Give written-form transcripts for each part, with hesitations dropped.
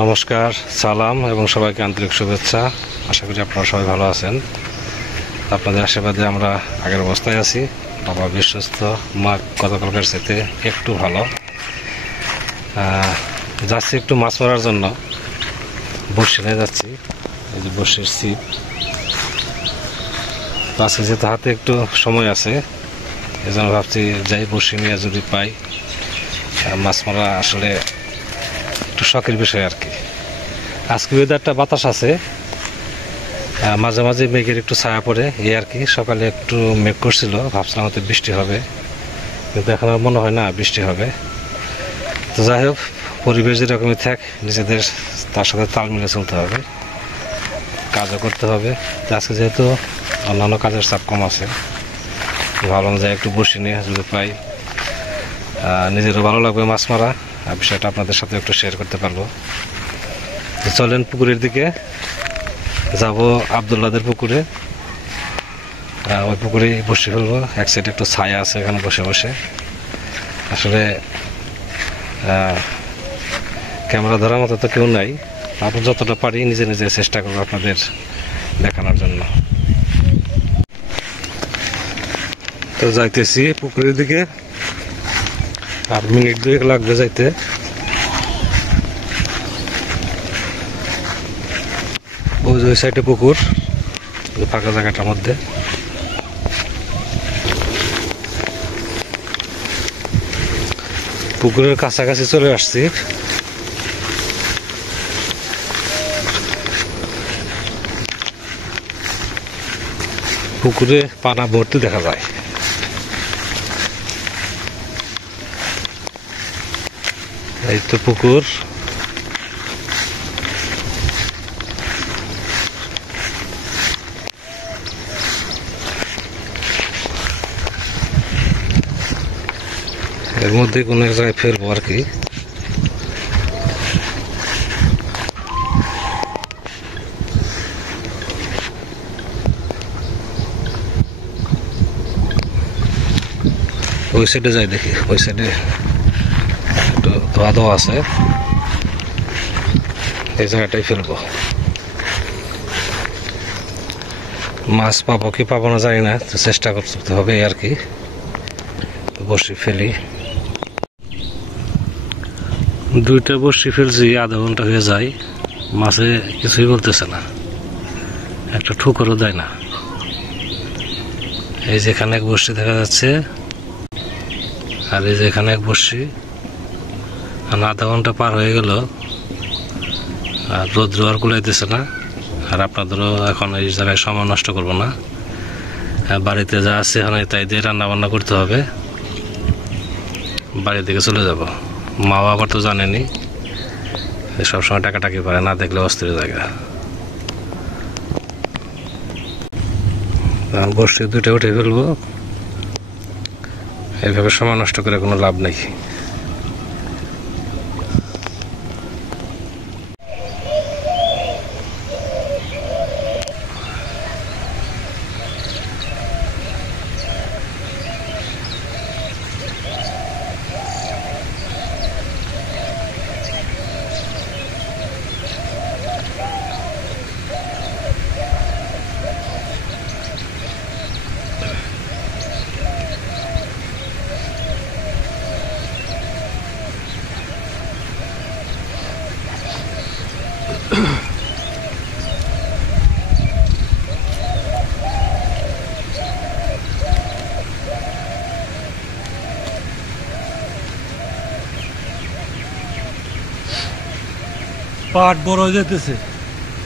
নমস্কার, সালাম এবং সবাইকে আন্তরিক শুভেচ্ছা। আশা করি আপনারা সবাই ভালো আছেন। আপনাদের আশীর্বাদে আমরা আগের অবস্থায় আছি। বাবা বিশ্বস্ত, মা গতকালকার সাথে একটু ভালো। যাচ্ছি একটু মাছ মারার জন্য, বড়শি নিয়ে যাচ্ছি। এই যে বড়শির ছিপ। তো আজকে যেহেতু হাতে একটু সময় আছে, এই জন্য ভাবছি যাই বড়শি নিয়ে যদি পাই। মাছ মারা আসলে একটু শখের বিষয় আর কি। আজকে ওয়েদারটা বাতাস আছে, মাঝে মাঝে মেঘের একটু ছায়া পড়ে, এই আর কি। সকালে একটু মেঘ করছিল, ভাবছিলাম হয়তো বৃষ্টি হবে, কিন্তু এখন আর মনে হয় না বৃষ্টি হবে। তো যাই হোক, পরিবেশ যেরকমই থাক, নিজেদের তার সাথে তাল মিলে চলতে হবে, কাজও করতে হবে। তো আজকে যেহেতু অন্যান্য কাজের চাপ কম আছে, ভাবলাম যে একটু বসে নিয়ে যদি পাই, নিজেরও ভালো লাগবে মাছ মারা, আর বিষয়টা আপনাদের সাথে একটু শেয়ার করতে পারবো। চলেন পুকুরের দিকে যাব, আবদুল্লাদের পুকুরে। ওই পুকুরে বসে ফেলবো, এক সাইডে একটু ছায়া আছে, এখানে বসে বসে। আসলে ক্যামেরা ধরার মতো তো কেউ নাই, তারপর যতটা পারি নিজে নিজে চেষ্টা করবো আপনাদের দেখানোর জন্য। তো যাইতেছি পুকুরের দিকে, আর মিনিট 2 লাগবে যাইতে। ওই সাইডে পুকুর, ফাঁকা জায়গাটার মধ্যে। পুকুরের কাছাকাছি চলে আসছি। পুকুরে পানা ভর্তি দেখা যায়। এই তো পুকুর। এর মধ্যে কোনো এক জায়গায় ফেলবো আর কি। ওই সাইডে যাই দেখি, ওই সাইডে একটু ধোয়া ধোয়া আছে, এই জায়গাটাই ফেলবো। মাছ পাবো কি পাবো না জানি না, তো চেষ্টা করতে হবে আর কি। বড়শি ফেলি, 2টা বড়শি ফেলছি, আধা ঘন্টা হয়ে যায়, মাছে কিছুই বলতেছে না, একটা ঠুকরও দেয় না। এই যেখানে এক বড়শি দেখা যাচ্ছে, আর এই যেখানে এক বড়শি। আধা ঘন্টা পার হয়ে গেল, আর রোদ্র আর কুলাইতেছে না। আর আপনাদেরও এখন এই জায়গায় সময় নষ্ট করবো না, বাড়িতে যা আছে এখানে তাই দিয়ে রান্না বান্না করতে হবে, বাড়ির দিকে চলে যাব। মা বাবা তো জানেনি, সবসময় টাকাটাকি পারে, না দেখলে অস্থির জায়গা। বর্ষে 2টা উঠে ফেলবো, এইভাবে সময় নষ্ট করে কোনো লাভ নেই। পাট বড় হয়ে যেতেছে,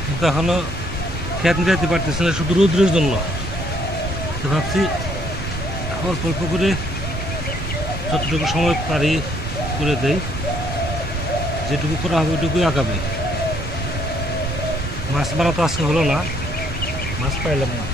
কিন্তু এখনো খেত নিতে পারতেছে না, শুধু রোদ্রের জন্য। তো ভাবছি অল্প অল্প করে যতটুকু সময় পারি করে দেই, যেটুকু করা হবে ওইটুকুই আগামী। মাছ মারা তো আজকে হলো না, মাছ পাইলাম না।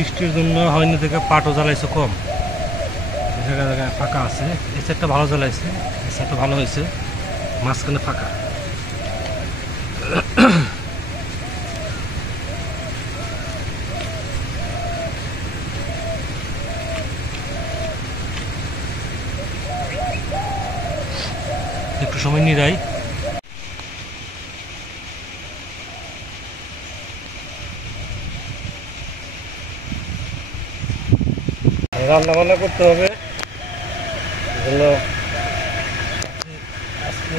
বৃষ্টির জন্য হয়নি থেকে পাটও জ্বালাইছে কম, জায়গায় জায়গায় ফাঁকা আছে। এই সাইডটা ভালো জ্বালাইছে, এই সাইডটা ভালো হয়েছে, মাঝখানে ফাঁকা। একটু সময় নিরাই। রান্না বান্না করতে হবে, এজন্য আজকে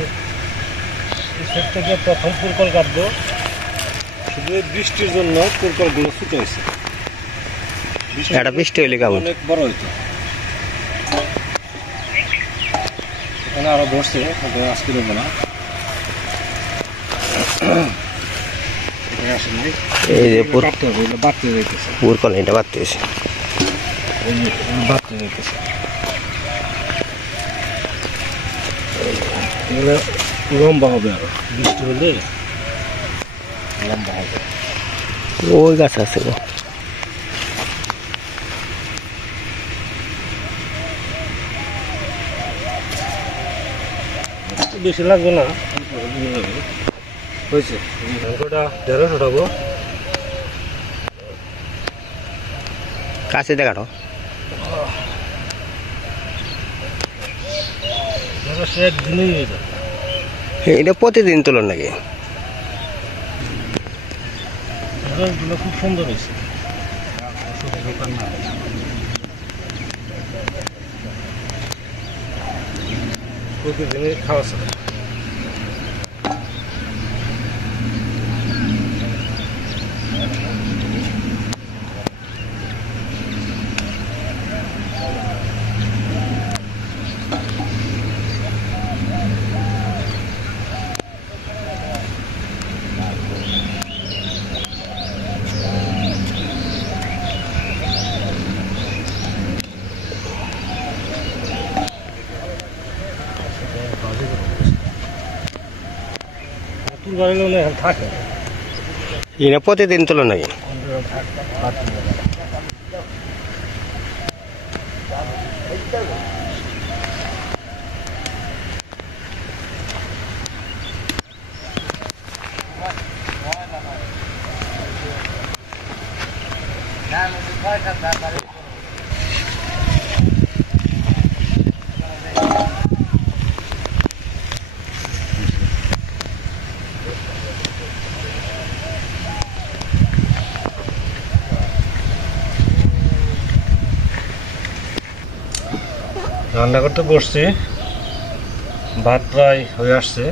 এই সাইড থেকে প্রথম পুরকল কাটবো। শুধু বৃষ্টির জন্য পুরকলগুলো ছোট হয়েছে, বৃষ্টি হইলে অনেক বড় হইতো। এখানে আরো ধরছে, আজকে দেবো না। এই যে বাড়তে হবে, বাড়তে যাইতেছে পুরকল, এটা বাড়তেছে, বাড়তে যাইতেছে। এগুলো লম্বা হবে, আরো বৃষ্টি হলে লম্বা হবে। ওই গাছ আছে বেশি লাগবে না, হয়েছে। ঘন্টাটা 150 উঠাবো, কাছে দেখাটো এটা প্রতিদিন তোলেন নাকি? খুব সুন্দর হয়েছে, প্রতিদিনই খাওয়া ছিল। থাকে এটা প্রতিদিন তোলো নাকি? রান্না করতে বসছি, ভাত প্রায় হয়ে আসছে।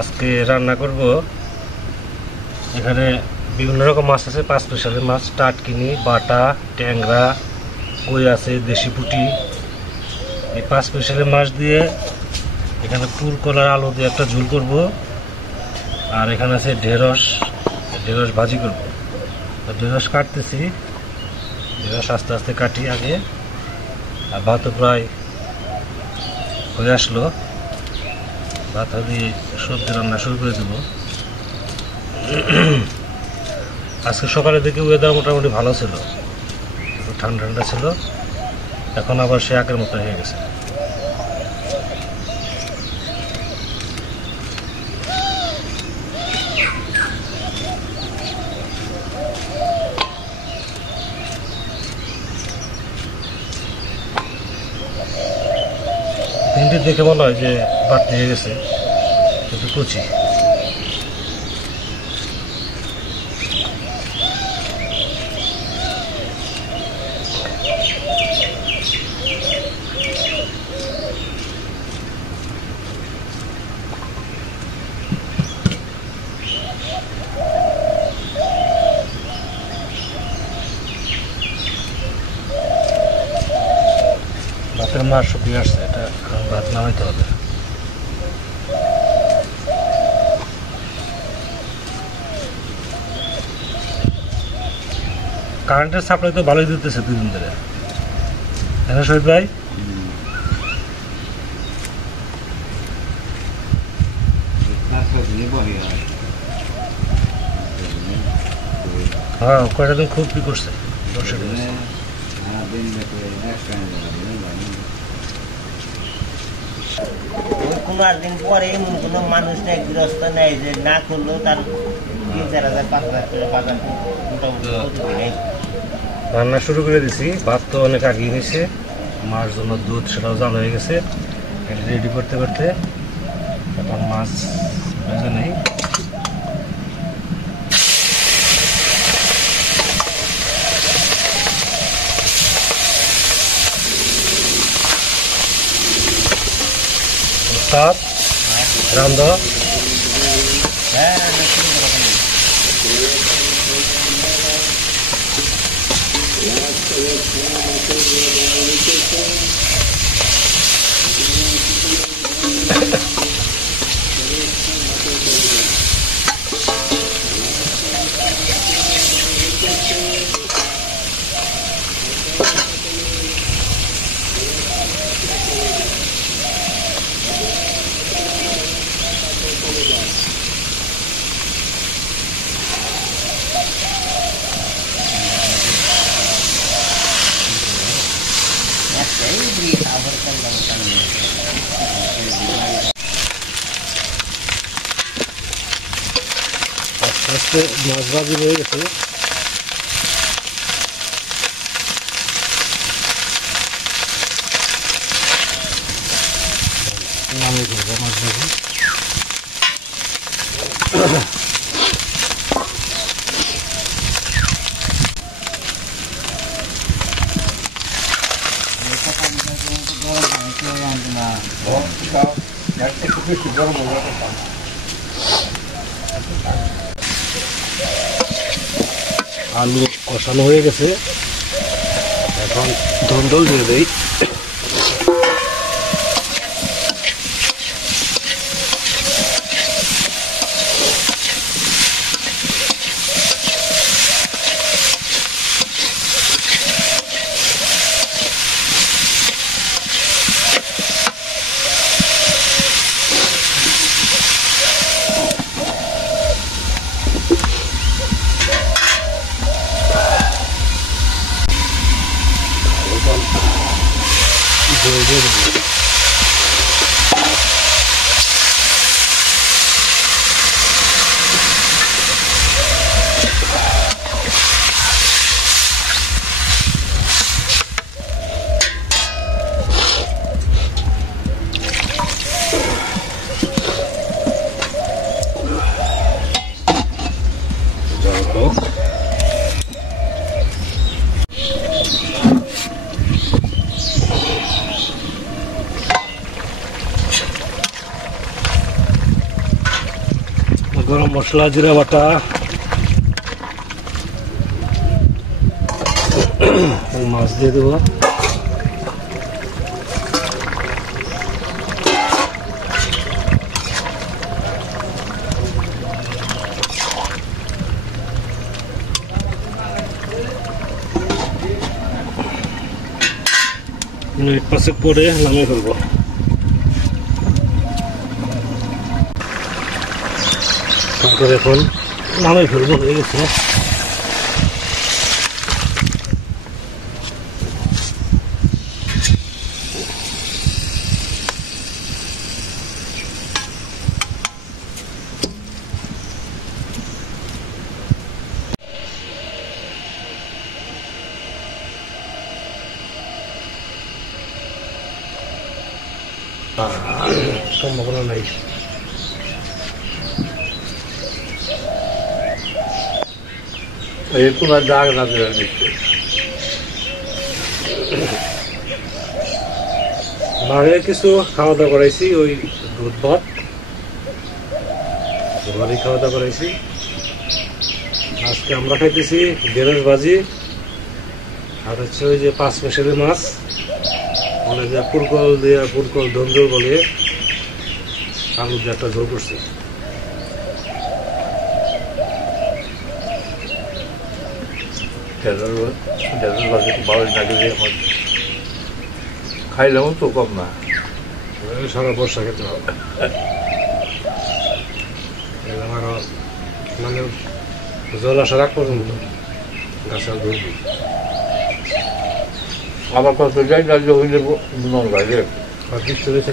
আজকে রান্না করব, এখানে বিভিন্ন রকম মাছ আছে, 5 স্পেশালের মাছ, টাটকিনি, বাটা, ট্যাংরা, কই আছে, দেশি পুঁটি। এই 5 স্পেশালের মাছ দিয়ে এখানে পুরকল আর আলু দিয়ে একটা ঝোল করব। আর এখানে আছে ঢেঁড়স, ঢেঁড়স ভাজি করব। ঢেঁড়স কাটতেছি, ঢেঁড়স আস্তে আস্তে কাটি আগে। আর ভাতও প্রায় হয়ে আসলো, ভাত দিয়ে সবজি রান্না শুরু করে দেবো। আজকে সকালে দেখে ওয়েদার মোটামুটি ভালো ছিল, একটু ঠান্ডা ঠান্ডা ছিল, এখন আবার সে আগের মতো হয়ে গেছে। ভেন্ডি দেখে মনে হয় যে বাড়তি হয়ে গেছে, কিন্তু কুচি। ভাতের মার শুকিয়ে আসছে, এটা ভাত নামাইতে হবে। কারেন্টের সাপ্লাই তো ভালোই দিতেছে 2 দিন ধরে, হ্যাঁ শহীদ ভাই? হ্যাঁ কয়টা দিন খুব করছে কোনো একদিন পরে এমন কোনো মানুষ নেই গৃহস্থ নেই যে না করলেও তার 3,000 5,000 করে বাজার মোটামুটি নেই। রান্না শুরু করে দিছি, ভাত তো অনেক আগিয়ে নিয়েছে, মার জন্য দুধ সেটাও জাল হয়ে গেছে, এটা রেডি করতে করতে এখন মাছ ভেজে নেই। সাত রান্ধ আস্তে আস্তে মাছ ভাজি হয়ে গেছে। নামিয়ে ফেলবো মাছ ভাজি। আলু কষানো হয়ে গেছে, এখন ধন্দল দিয়ে দেই। গরম মশলা, জিরা বাটা, মাছ দিয়ে দেবো। মিনিট 5 পরে নামিয়ে ফেলবো। তারপরে এখন নামিয়ে ফেলবো, হয়ে গেছে। সম্ভাবনা নাই। তোমার দাগ না দিচ্ছে মারে কিছু খাওয়া দাওয়া করাইছি, ওই দুধ ভাত ঘরে খাওয়া দাওয়া করাইছি। আজকে আমরা খাইতেছি ঢেঁড়স ভাজি, আর হচ্ছে ওই যে 5 মেশালি মাছ, মানে যে পুরকল ধন্দুল বলে আলু দিয়ে একটা ঝোল করছে। ভালো লাগে, খাইলেও তো কম না, সারা বর্ষা খেতে হবে। আরো মানে জল আসার আগ পর্যন্ত গাছের ধরবি আমার কত যাই না জমিনে মন লাগে আর দিচ্ছে রয়েছে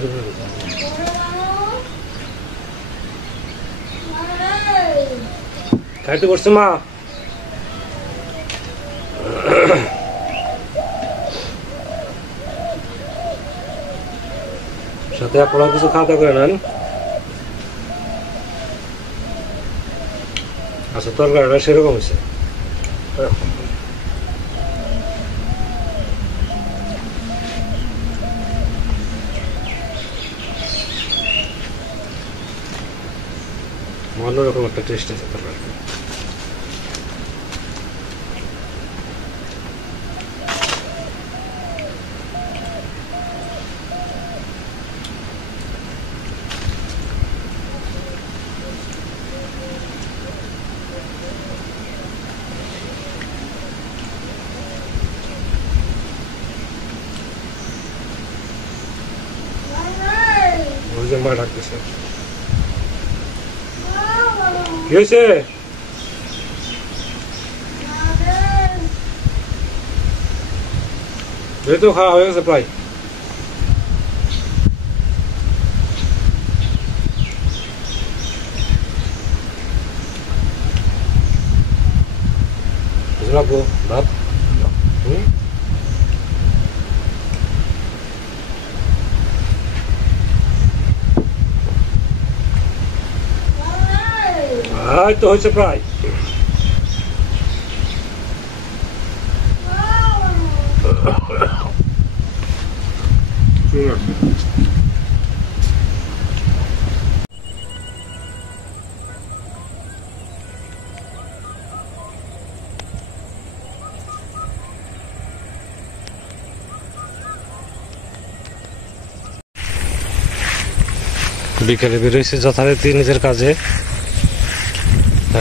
খাইতে করছে মা সাথে আপনারা কিছু খাওয়া দাওয়া করে নেন আচ্ছা তরকারিটা সেরকম হয়েছে অন্যরকম একটা টেস্ট আছে তরকারি মা ডাকতেছে কি হয়েছে এই তো খাওয়া হয়ে গেছে প্রায় রাখবো ভাত তো হয়েছে প্রায় বিকেলে বেরোইছে যথারীতি নিজের কাজে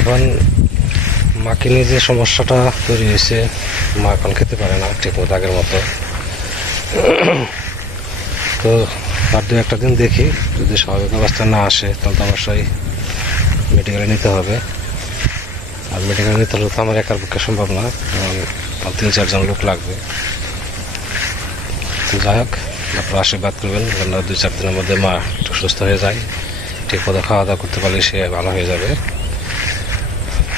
এখন মাকে নিয়ে যে সমস্যাটা তৈরি হয়েছে মা এখন খেতে পারে না ঠিক মতো আগের মতো তো আর দু একটা দিন দেখি যদি স্বাভাবিক অবস্থা না আসে তাহলে তো অবশ্যই মেডিকেলে নিতে হবে আর মেডিকেলে নিতে হলে তো আমার একার পক্ষে সম্ভব না কারণ 3-4 জন লোক লাগবে তো যাই হোক আপনারা আশীর্বাদ করবেন যেন 2-4 দিনের মধ্যে মা একটু সুস্থ হয়ে যায় ঠিক মতো খাওয়া দাওয়া করতে পারলে সে ভালো হয়ে যাবে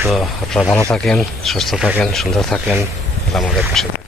তো আপনারা ভালো থাকেন সুস্থ থাকেন সুন্দর থাকেন আমাদের পাশে